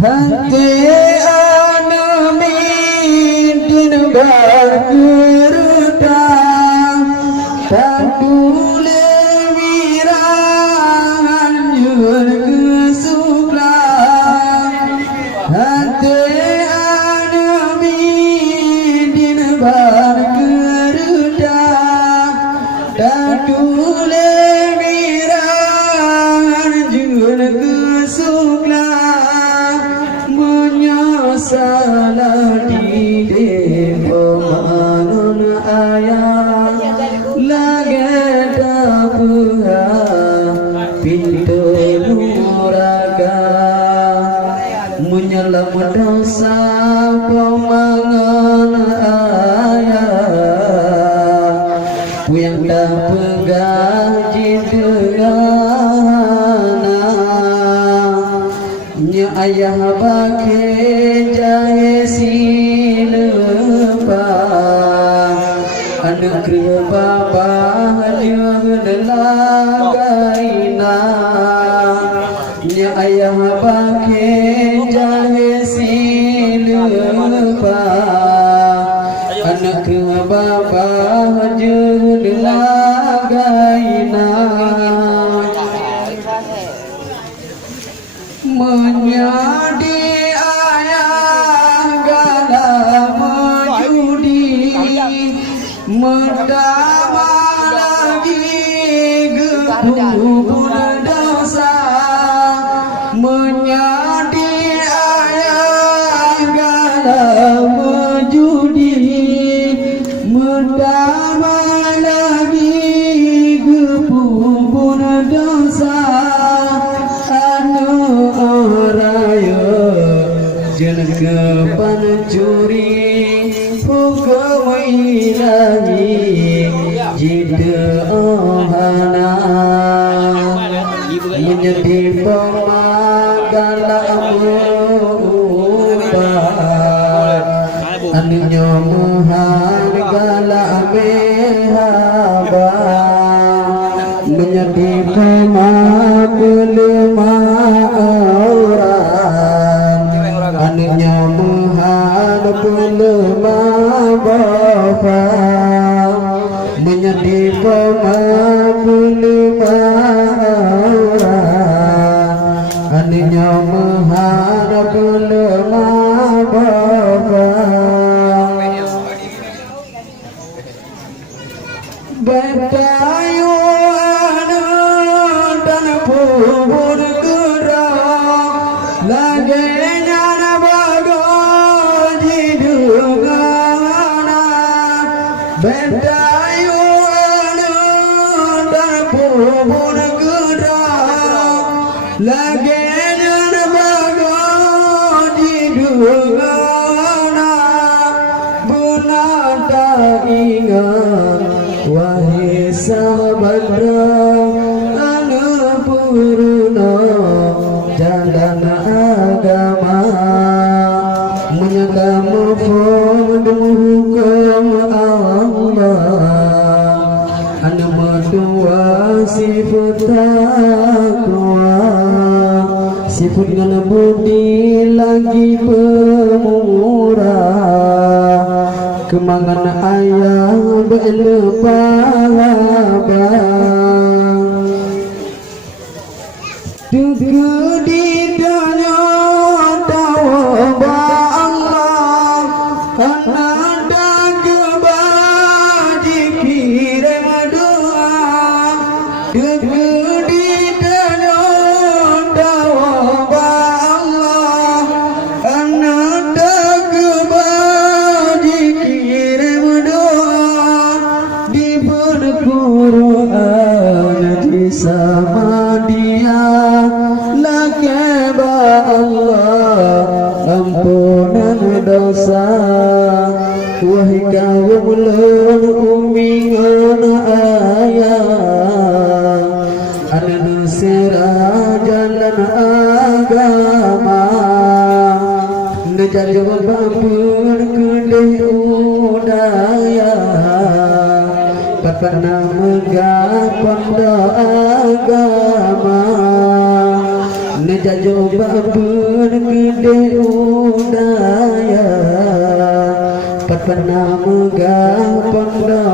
hati anamin dinbar gerudang tak boleh wirangan yur kesuklang hati anamin dinbar gerudang tak boleh wirangan yur kesuklang salah di pemanon ayah lagi dapur pintu nuraga menyelam dosa pemanon ayah yang dapat gaji dengan ayah pakai jahe silepa anak bapa lagaina nya ayah pakai jahe silepa anak bapa lagaina menjadi ayah gala menjudi mendama lagi gepupun dosa menjadi ayah gala menjudi mendama lagi gepupun dosa jeneng pancuri hukum ilahi jida ohana menjadi pemagala mubat anunya muhargala mehaba menjadi pemagala anaknya menghadap lemah bapa menjadi pemabul lemah anaknya menghadap lemah bapa betayu anak dan pubur gerak lagi bedayu dan pun gerak lagi nerbaga di dungana benar tak ingat wahai sahabat anak purna jalan agama menyangka mafhum hukum anda berdua sifat takwa sifat dengan budi lagi pemurah kemangan ayah berlepah tuku di dunia tawa Allah sama dia laki Allah ampunan dosa wahai kaum ulun umingan ayah anu sirah jalan agama nejar jawab ampun kedih udaya pernah megapon agama nejar jawab ampun udaya Patpanam ga panda